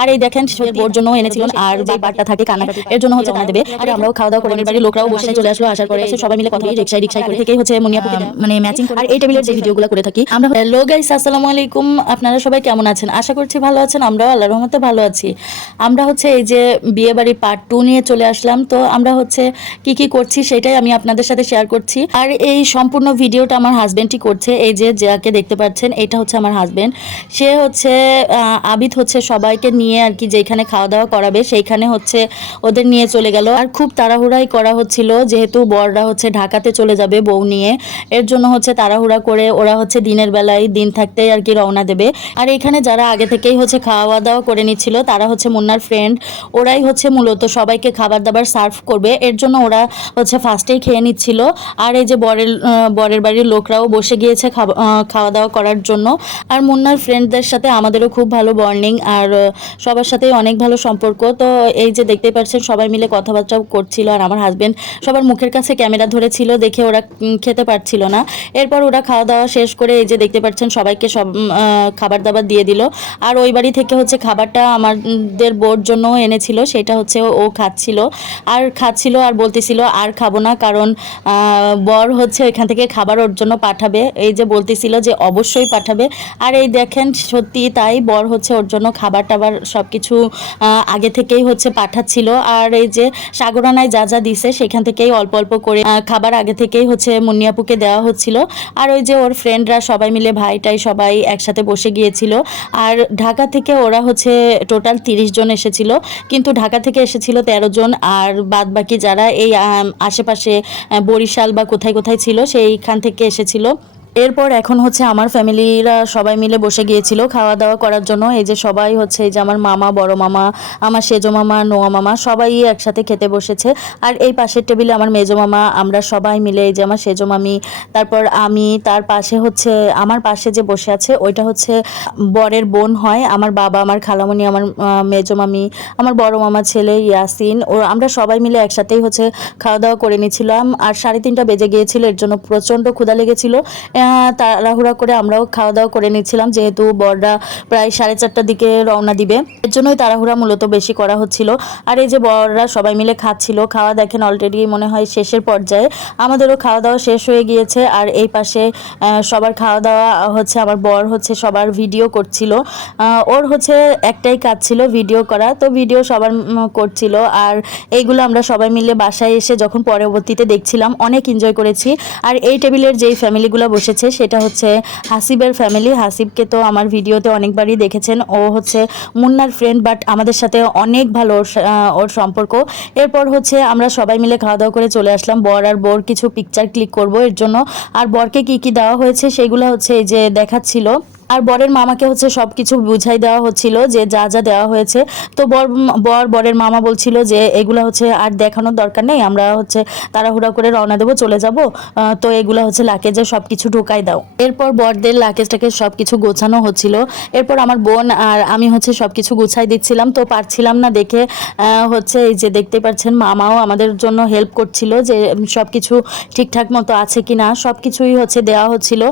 আর এই দেখেন ওর জন্য এনেছিল আর যে পাটটা থাকে কানা এর জন্য হচ্ছে কানা দেবে আর আমরাও খাওয়া দাওয়া করে বাড়ির লোকরাও বসে চলে আসলো আসার পরে এসে সবাই মিলে কথা রিক্সায় রিক্সায় করে থেকেই হচ্ছে মুনিয়াপুকে মানে ম্যাচিং আর এই টেবিলের যে ভিডিওগুলো করে থাকি। আমরা হ্যালো গাইস আসসালামু আলাইকুম। আপনারা সবাই কেমন আছেন? আশা করছি ভালো আছেন আমরাও আল্লাহর রহমতে ভালো আছি। আমরা হচ্ছে এই যে বিয়ে বাড়ি পার্ট টু নিয়ে চলে আসলাম তো আমরা হচ্ছে কি কি করছি সেটাই আমি আপনাদের সাথে শেয়ার করছি। আর এই সম্পূর্ণ ভিডিওটা আমার হাজবেন্ডই করছে এই যে যাকে দেখতে পাচ্ছেন এটা হচ্ছে আমার হাজবেন্ড সে হচ্ছে আহ, আবিদ হচ্ছে সবাইকে নিয়ে আর কি যেখানে খাওয়া দাওয়া করাবে সেইখানে হচ্ছে ওদের নিয়ে চলে গেল। আর খুব তাড়াহুড়াই করা হচ্ছিল, যেহেতু বররা হচ্ছে ঢাকাতে চলে যাবে বউ নিয়ে। এর জন্য হচ্ছে তাড়াহুড়া করে ওরা হচ্ছে দিনের বেলায় দিন থাকতেই আর কি রওনা দেবে। আর এখানে যারা আগে থেকেই হচ্ছে খাওয়া দাওয়া করে নিচ্ছিল, তারা হচ্ছে মুন্নার ফ্রেন্ড ওরাই হচ্ছে মূলত সবাইকে খাবার দাবার সার্ভ করবে। এর জন্য ওরা হচ্ছে ফার্স্টেই খেয়ে নিচ্ছিল। আর এই যে বরের বরের বাড়ির লোকরাও বসে গিয়েছে খাওয়া দাওয়া করার জন্য। আর মুন্নার ফ্রেন্ডদের সাথে আমাদেরও খুব ভালো বর্নিং আর সবার সাথেই অনেক ভালো সম্পর্ক। তো এই যে দেখতে পাচ্ছেন, সবাই মিলে কথাবার্তাও করছিল আর আমার হাজবেন্ড সবার মুখের কাছে ক্যামেরা ধরেছিল, দেখে ওরা খেতে পারছিল না। এরপর ওরা খাওয়া দাওয়া শেষ করে এই যে দেখতে পাচ্ছেন, সবাইকে সব খাবার দাবার দিয়ে দিল। আর ওই বাড়ি থেকে হচ্ছে খাবারটা আমাদের বোর জন্য এনেছিল, সেটা হচ্ছে ও খাচ্ছিল। আর খাচ্ছিল আর বলতেছিল, আর খাব না, কারণ বর হচ্ছে এখান থেকে খাবার ওর জন্য পাঠাবে। এই যে বলতেছিল যে, অবশ্যই পাঠাবে। আর এই দেখেন, সত্যি তাই বর হচ্ছে ওর জন্য খাবার টাবার সব কিছু আগে থেকেই হচ্ছে পাঠাচ্ছিল। আর এই যে সাগরানায় যা যা দিছে, সেখান থেকেই অল্প অল্প করে খাবার আগে থেকেই হচ্ছে মুন্নিয়াপুকে দেওয়া হচ্ছিল। আর ওই যে ওর ফ্রেন্ডরা সবাই মিলে, ভাইটাই সবাই একসাথে বসে গিয়েছিল। আর ঢাকা থেকে ওরা হচ্ছে টোটাল তিরিশ জন এসেছিল। কিন্তু ঢাকা থেকে এসেছিল তেরো জন। আর বাদ বাকি যারা এই আশেপাশে বরিশাল বা কোথায় কোথায় ছিল, সেইখান থেকে এসেছিল। এরপর এখন হচ্ছে আমার ফ্যামিলিরা সবাই মিলে বসে গিয়েছিল খাওয়া দাওয়া করার জন্য। এই যে সবাই হচ্ছে, এই যে আমার মামা, বড় মামা, আমার সেজো মামা, নোয়া মামা, সবাই একসাথে খেতে বসেছে। আর এই পাশের টেবিলে আমার মেজো মামা, আমরা সবাই মিলে এই যে আমার সেজো মামি, তারপর আমি, তার পাশে হচ্ছে, আমার পাশে যে বসে আছে, ওইটা হচ্ছে বরের বোন হয়। আমার বাবা, আমার খালামণি, আমার মেজো মামি, আমার বড় মামা ছেলে ইয়াসিন, ও, আমরা সবাই মিলে একসাথেই হচ্ছে খাওয়া দাওয়া করে নিয়েছিলাম আর সাড়ে তিনটা বেজে গিয়েছিল, এর জন্য প্রচণ্ড ক্ষুধা লেগেছিল। তাড়াহুড়া করে আমরাও খাওয়া দাওয়া করে নিচ্ছিলাম, যেহেতু বররা প্রায় সাড়ে চারটার দিকে রওনা দিবে। এর জন্যই তাড়াহুড়া মূলত বেশি করা হচ্ছিল। আর এই যে বররা সবাই মিলে খাচ্ছিল, খাওয়া দেখেন অলরেডি মনে হয় শেষের পর্যায়ে। আমাদেরও খাওয়া দাওয়া শেষ হয়ে গিয়েছে, আর এই পাশে সবার খাওয়া দাওয়া হচ্ছে, আমার বর হচ্ছে সবার ভিডিও করছিল। ওর হচ্ছে একটাই কাজ ছিল ভিডিও করা, তো ভিডিও সবার করছিল। আর এইগুলো আমরা সবাই মিলে বাসায় এসে যখন পরবর্তীতে দেখছিলাম, অনেক এনজয় করেছি। আর এই টেবিলের যেই ফ্যামিলিগুলো বসেছে সেটা হচ্ছে হাসিবের ফ্যামিলি হাসিবকে তো আমার ভিডিওতে অনেকবারই দেখেছেন। ও হচ্ছে মুন্নার ফ্রেন্ড বাট আমাদের সাথে অনেক ভালো ওর ওর সম্পর্ক। এরপর হচ্ছে আমরা সবাই মিলে খাওয়া দাওয়া করে চলে আসলাম। বর আর বর কিছু পিকচার ক্লিক করব এর জন্য। আর বরকে কি কি দেওয়া হয়েছে, সেগুলো হচ্ছে এই যে দেখাচ্ছিল। আর বরের মামাকে হচ্ছে সব কিছু বুঝাই দেওয়া হচ্ছিল যে যা যা দেওয়া হয়েছে। তো বর বর, বরের মামা বলছিল যে এগুলো হচ্ছে আর দেখানোর দরকার নেই, আমরা হচ্ছে তাড়াহুড়া করে রওনা দেবো, চলে যাব। তো এগুলো হচ্ছে লাকেজে সব কিছু ঢুকাই দাও। এরপর বরদের লাকেজটাকে সব কিছু গোছানো হচ্ছিল। এরপর আমার বোন আর আমি হচ্ছে সব কিছু গুছাই দিচ্ছিলাম। তো পারছিলাম না দেখে হচ্ছে এই যে দেখতে পাচ্ছেন মামাও আমাদের জন্য হেল্প করছিল যে সব কিছু ঠিকঠাক মতো আছে কি না সব কিছুই হচ্ছে দেওয়া হচ্ছিল।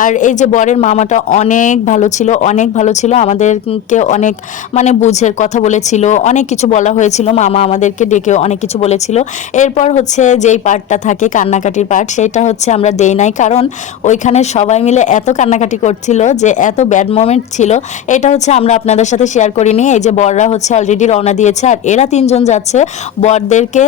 আর এই যে বরের মামাটা অনেক ভালো ছিল, অনেক ভালো ছিল। আমাদেরকে অনেক মানে বুঝের কথা বলেছিল, অনেক কিছু বলা হয়েছিল। মামা আমাদেরকে ডেকে অনেক কিছু বলেছিল। এরপর হচ্ছে যেই পার্টটা থাকে, কান্নাকাটির পার্ট, সেটা হচ্ছে আমরা দেই নাই। কারণ ওইখানে সবাই মিলে এত কান্নাকাটি করছিল যে, এত ব্যাড মোমেন্ট ছিল। এটা হচ্ছে আমরা আপনাদের সাথে শেয়ার করিনি। এই যে বররা হচ্ছে অলরেডি রওনা দিয়েছে, আর এরা তিনজন যাচ্ছে বরদেরকে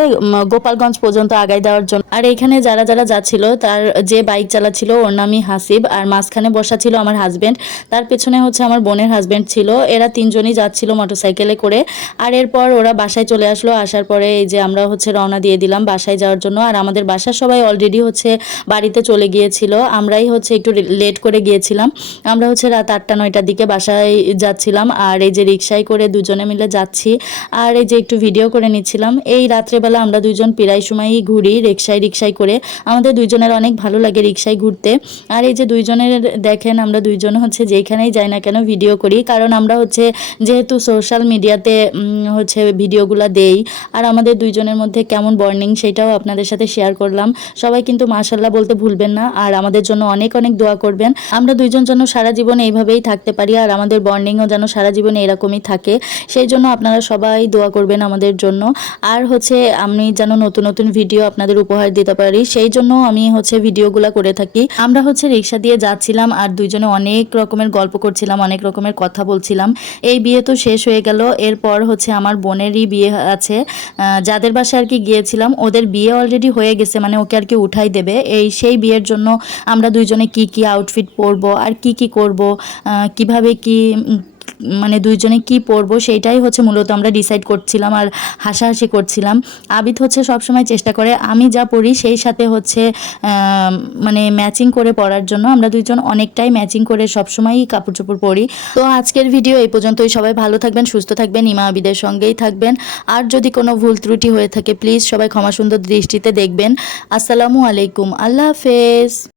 গোপালগঞ্জ পর্যন্ত আগায় দেওয়ার জন্য। আর এখানে যারা যারা যাচ্ছিল, তার যে বাইক চালাচ্ছিল, ওর নামই হাসিব। আর মাঝখানে বসা ছিল আমার হাজবেন্ড তার পেছনে হচ্ছে আমার বোনের হাজবেন্ড ছিল। এরা তিনজনই যাচ্ছিল মোটরসাইকেলে করে। আর এরপর ওরা বাসায় চলে আসলো। আসার পরে এই যে আমরা হচ্ছে রওনা দিয়ে দিলাম বাসায় যাওয়ার জন্য। আর আমাদের বাসার সবাই অলরেডি হচ্ছে বাড়িতে চলে গিয়েছিল। আমরাই হচ্ছে একটু লেট করে গিয়েছিলাম। আমরা হচ্ছে রাত আটটা, নয়টার দিকে বাসায় যাচ্ছিলাম। আর এই যে রিক্সায় করে দুজনে মিলে যাচ্ছি। আর এই যে একটু ভিডিও করে নিচ্ছিলাম। এই রাত্রেবেলা আমরা দুজন প্রায় সময়ই ঘুরি রিক্সায় রিক্সায় করে। আমাদের দুইজনের অনেক ভালো লাগে রিক্সায় ঘুরতে। আর এই যে দুইজনের দেখেন আমরা দুইজন হচ্ছে যেখানেই যাই না কেন ভিডিও করি। কারণ আমরা হচ্ছে যেহেতু সোশ্যাল মিডিয়াতে হচ্ছে ভিডিওগুলো দেই, আর আমাদের দুইজনের মধ্যে কেমন বর্নিং সেটাও আপনাদের সাথে শেয়ার করলাম। সবাই কিন্তু মাশাল্লাহ বলতে ভুলবেন না, আর আমাদের জন্য অনেক অনেক দোয়া করবেন। আমরা দুইজন যেন সারা জীবন এইভাবেই থাকতে পারি, আর আমাদের বর্নিংও যেন সারা জীবন এরকমই থাকে। সেই জন্য আপনারা সবাই দোয়া করবেন আমাদের জন্য। আর হচ্ছে আমি যেন নতুন নতুন ভিডিও আপনাদের উপহার দিতে পারি, সেই জন্য আমি হচ্ছে ভিডিওগুলো করে থাকি। আমরা হচ্ছে রিক্সা দিয়ে যাচ্ছিলাম, আর দুইজনে অনেক রকমের গল্প করছিলাম, অনেক রকমের কথা বলছিলাম। এই বিয়ে তো শেষ হয়ে গেল, এরপর হচ্ছে আমার বোনেরই বিয়ে আছে। যাদের বাসায় আর কি গিয়েছিলাম, ওদের বিয়ে অলরেডি হয়ে গেছে মানে ওকে আর কি উঠাই দেবে। এই সেই বিয়ের জন্য আমরা দুইজনে কি কি আউটফিট পরবো, আর কি কি করব কীভাবে কি মানে দুইজনে কি পরবো সেইটাই হচ্ছে মূলত আমরা ডিসাইড করছিলাম আর হাসাহাসি করছিলাম। আবিদ হচ্ছে সবসময় চেষ্টা করে আমি যা পড়ি সেই সাথে হচ্ছে মানে ম্যাচিং করে পরার জন্য। আমরা দুইজন অনেকটাই ম্যাচিং করে সবসময়ই কাপড় চোপড় পরি তো আজকের ভিডিও এই পর্যন্তই। সবাই ভালো থাকবেন, সুস্থ থাকবেন, ইমা আবিদের সঙ্গেই থাকবেন। আর যদি কোনো ভুল ত্রুটি হয়ে থাকে প্লিজ সবাই ক্ষমা সুন্দর দৃষ্টিতে দেখবেন। আসসালামু আলাইকুম। আল্লাহ হাফেজ।